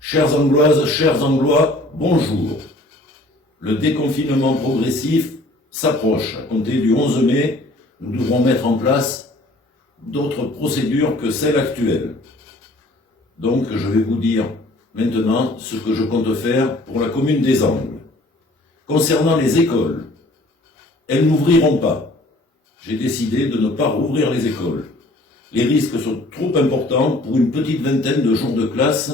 Chères Angloises, chers Anglois, bonjour. Le déconfinement progressif s'approche. À compter du 11 mai, nous devrons mettre en place d'autres procédures que celles actuelles. Donc, je vais vous dire maintenant ce que je compte faire pour la commune des Angles. Concernant les écoles, elles n'ouvriront pas. J'ai décidé de ne pas rouvrir les écoles. Les risques sont trop importants pour une petite vingtaine de jours de classe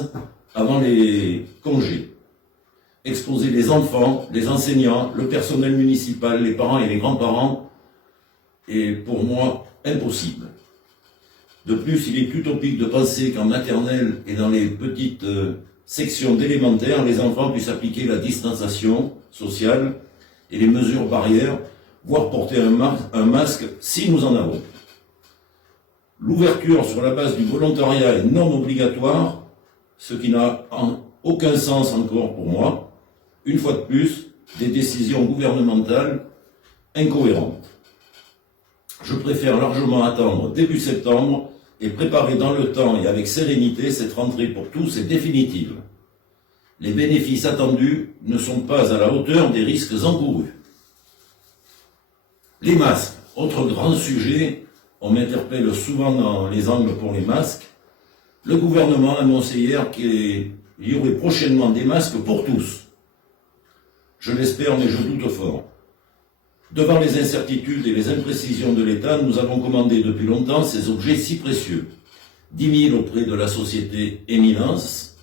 avant les congés. Exposer les enfants, les enseignants, le personnel municipal, les parents et les grands-parents est pour moi impossible. De plus, il est utopique de penser qu'en maternelle et dans les petites sections d'élémentaire, les enfants puissent appliquer la distanciation sociale et les mesures barrières, voire porter un masque si nous en avons. L'ouverture sur la base du volontariat est non obligatoire, ce qui n'a aucun sens encore pour moi. Une fois de plus, des décisions gouvernementales incohérentes. Je préfère largement attendre début septembre et préparer dans le temps et avec sérénité cette rentrée pour tous et définitive. Les bénéfices attendus ne sont pas à la hauteur des risques encourus. Les masques, autre grand sujet, on m'interpelle souvent dans les Angles pour les masques. Le gouvernement a annoncé hier qu'il y aurait prochainement des masques pour tous. Je l'espère, mais je doute fort. Devant les incertitudes et les imprécisions de l'État, nous avons commandé depuis longtemps ces objets si précieux. 10 000 auprès de la société Éminence,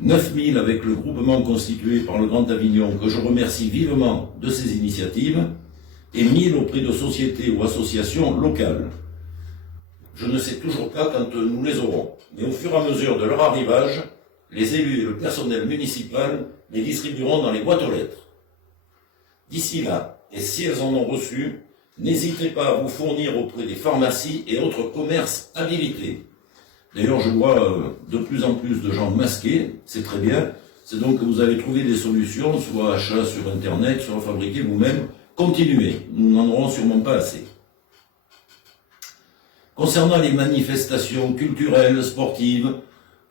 9 000 avec le groupement constitué par le Grand Avignon, que je remercie vivement de ces initiatives, et 1 000 auprès de sociétés ou associations locales. Je ne sais toujours pas quand nous les aurons, mais au fur et à mesure de leur arrivage, les élus et le personnel municipal les distribueront dans les boîtes aux lettres. D'ici là, et si elles en ont reçu, n'hésitez pas à vous fournir auprès des pharmacies et autres commerces habilités. D'ailleurs, je vois de plus en plus de gens masqués, c'est très bien. C'est donc que vous avez trouvé des solutions, soit achat sur Internet, soit fabriquer vous-même. Continuez, nous n'en aurons sûrement pas assez. Concernant les manifestations culturelles, sportives,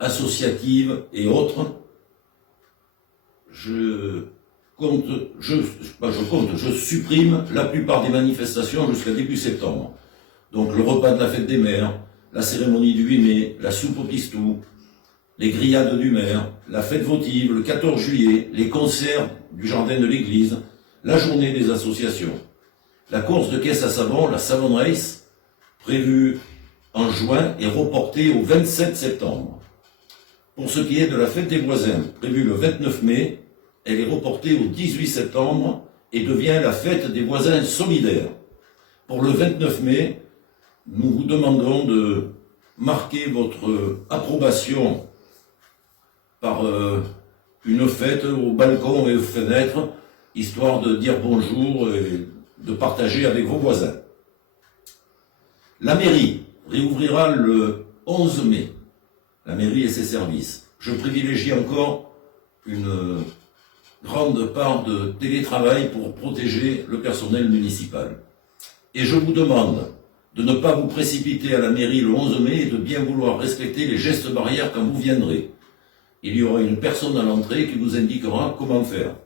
associatives et autres, je supprime la plupart des manifestations jusqu'à début septembre. Donc le repas de la fête des mères, la cérémonie du 8 mai, la soupe au pistou, les grillades du maire, la fête votive, le 14 juillet, les concerts du jardin de l'église, la journée des associations. La course de caisse à savon, la Savon Race, prévue en juin, est reportée au 27 septembre. Pour ce qui est de la fête des voisins, prévue le 29 mai, elle est reportée au 18 septembre et devient la fête des voisins solidaires. Pour le 29 mai, nous vous demanderons de marquer votre approbation par une fête au balcon et aux fenêtres, histoire de dire bonjour et de partager avec vos voisins. La mairie réouvrira le 11 mai, la mairie et ses services. Je privilégie encore une grande part de télétravail pour protéger le personnel municipal. Et je vous demande de ne pas vous précipiter à la mairie le 11 mai et de bien vouloir respecter les gestes barrières quand vous viendrez. Il y aura une personne à l'entrée qui vous indiquera comment faire.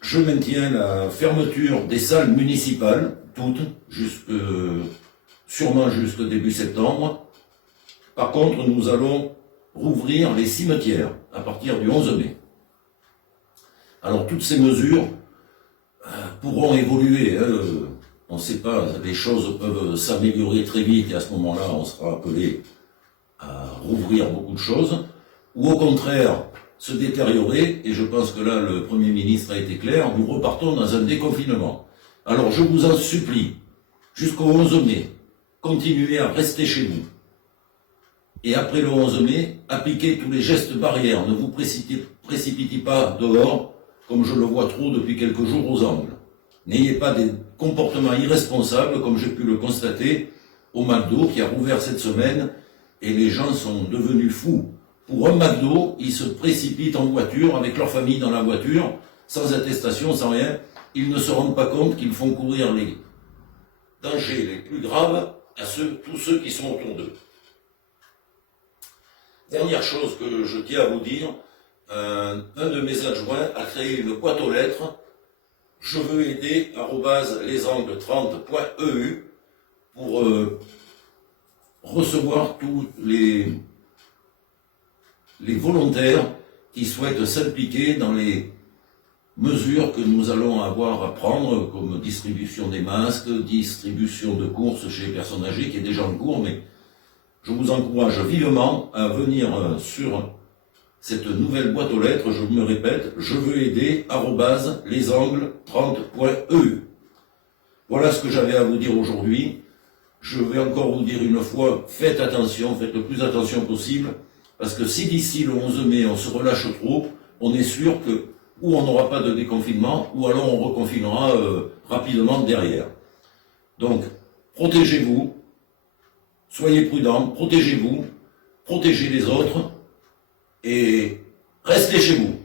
Je maintiens la fermeture des salles municipales, toutes, sûrement jusqu'au début septembre. Par contre, nous allons rouvrir les cimetières à partir du 11 mai. Alors toutes ces mesures pourront évoluer. On ne sait pas, les choses peuvent s'améliorer très vite et à ce moment-là, on sera appelé à rouvrir beaucoup de choses. Ou au contraire, se détériorer, et je pense que là, le Premier ministre a été clair, nous repartons dans un déconfinement. Alors je vous en supplie, jusqu'au 11 mai, continuez à rester chez vous. Et après le 11 mai, appliquez tous les gestes barrières. Ne vous précipitez pas dehors, comme je le vois trop depuis quelques jours aux Angles. N'ayez pas des comportements irresponsables, comme j'ai pu le constater au McDo, qui a rouvert cette semaine, et les gens sont devenus fous. Pour un McDo, ils se précipitent en voiture, avec leur famille dans la voiture, sans attestation, sans rien. Ils ne se rendent pas compte qu'ils font courir les dangers les plus graves à tous ceux qui sont autour d'eux. Dernière chose que je tiens à vous dire, un de mes adjoints a créé une boîte aux lettres, je veux aider, lesangles30.eu, pour recevoir tous les volontaires qui souhaitent s'impliquer dans les mesures que nous allons avoir à prendre, comme distribution des masques, distribution de courses chez les personnes âgées, qui est déjà en cours, mais je vous encourage vivement à venir sur cette nouvelle boîte aux lettres. Je me répète, je veux aider, lesangles30.eu. Voilà ce que j'avais à vous dire aujourd'hui. Je vais encore vous dire une fois, faites attention, faites le plus attention possible, parce que si d'ici le 11 mai on se relâche trop, on est sûr que ou on n'aura pas de déconfinement, ou alors on reconfinera rapidement derrière. Donc, protégez-vous, soyez prudents, protégez-vous, protégez les autres, et restez chez vous.